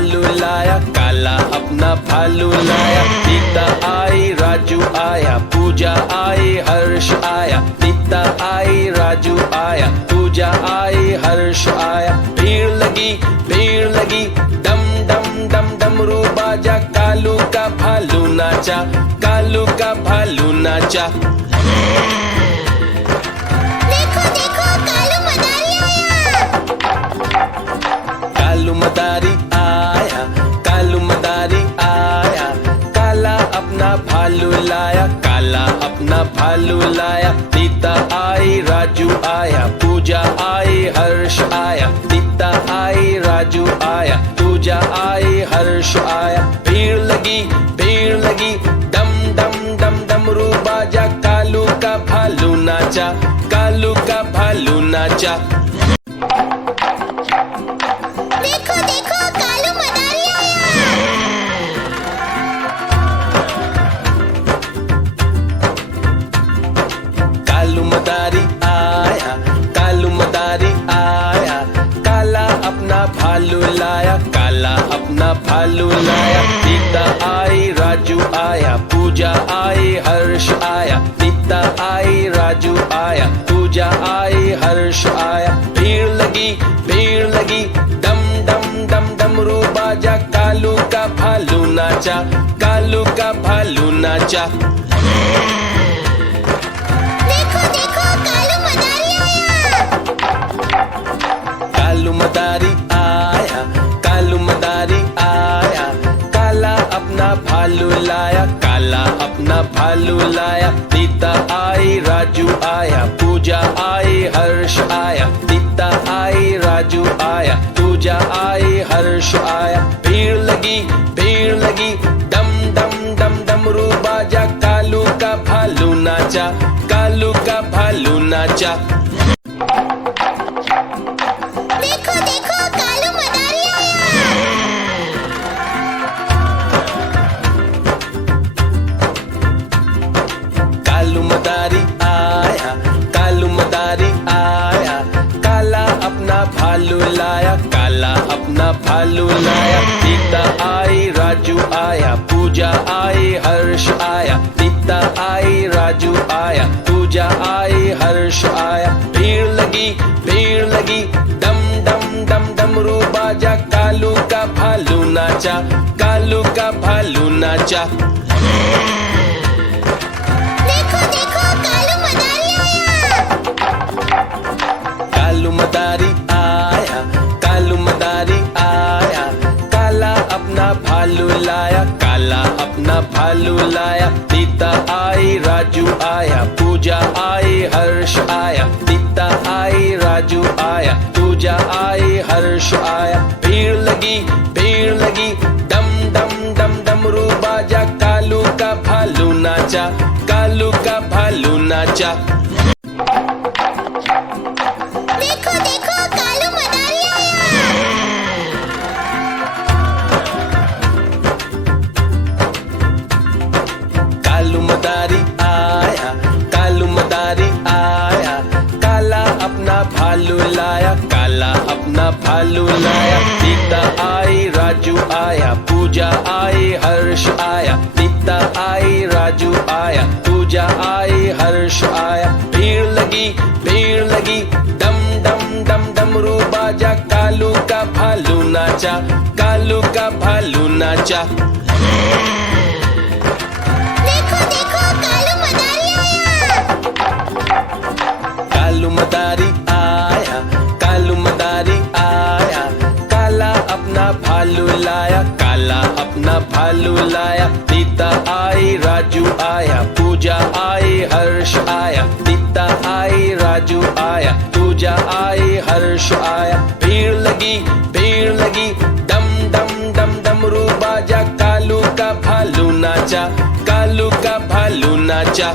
भालू लाया, काला अपना भालू लाया। सीता आई, राजू आया, पूजा आई, हर्ष आया। सीता आई, राजू आया, पूजा आई, हर्ष आया। भीड़ लगी, डम डम डम डमरू बाजा। कालू का भालू नाचा, कालू का भालू नाचा। देखो देखो कालू मदारी आया। कालू मदारी आया, कालू मदारी आया। काला अपना भालू लाया, काला अपना भालू लाया। सीता आई, राजू आया, पूजा आई, हर्ष आया। सीता आई, राजू आया, पूजा आई, हर्ष आया। भीड़ लगी, डम डम डम डमरू बाजा। कालू का भालू नाचा, कालू का भालू नाचा। देखो देखो कालू मदारी आया। कालू मदारी आया, कालू मदारी आया। काला अपना भालू लाया, काला अपना भालू लाया। सीता आई, राजू आया, पूजा आई, हर्ष आया। सीता आई, राजू आया, पूजा आई, हर्ष आया। भीड़ लगी, डम डम डम डमरू बाजा। कालू का भालू नाचा, कालू का भालू नाचा। देखो देखो कालू मदारी आया। कालू मदारी आया, कालू मदारी आया। काला अपना भालू लाया, काला अपना भालू लाया। सीता आई, राजू आया, पूजा आई, हर्ष आया। सीता आई, राजू आया, पूजा आई, हर्ष आया। भीड़ लगी, डम डम डम डमरू बाजा। कालू का भालू नाचा, कालू का भालू नाचा। देखो देखो कालू मदारी आया। कालू मदारी आया, कालू मदारी आया। काला अपना भालू लाया, काला अपना भालू लाया। सीता आई, राजू आया, पूजा आई, हर्ष आया। सीता आई, राजू आया, पूजा आई, हर्ष आया। भीड़ लगी, डम डम डम डमरू बाजा। कालू का भालू नाचा, कालू का भालू नाचा। देखो देखो कालू मदारी आया। कालू मदारी आया, कालू मदारी आया। काला अपना भालू लाया, काला अपना भालू लाया। सीता आई, राजू आया, पूजा आई, हर्ष आया। सीता आई, राजू आया, पूजा आई, हर्ष आया। भीड़ लगी, डम डम डम डमरू बाजा। कालू का भालू नाचा, कालू का भालू नाचा। देखो देखो कालू मदारी आया। कालू मदारी आया, कालू मदारी आया। काला अपना भालू लाया, काला अपना भालू लाया। सीता आई, राजू आया, पूजा आई, हर्ष आया। सीता आई, राजू आया, पूजा आई, हर्ष आया। भीड़ लगी, डम डम डम डमरू बाजा। कालू का भालू नाचा, कालू का भालू नाचा। देखो देखो कालू मदारी आया। कालू मदारी आया, कालू मदारी आया। काला अपना भालू लाया, काला अपना भालू लाया। सीता आई, राजू आया, पूजा आई, हर्ष आया। सीता आई, राजू आया, पूजा आई, हर्ष आया। भीड़ लगी, डम डम डम डमरू बाजा। कालू का भालू नाचा, कालू का भालू नाचा।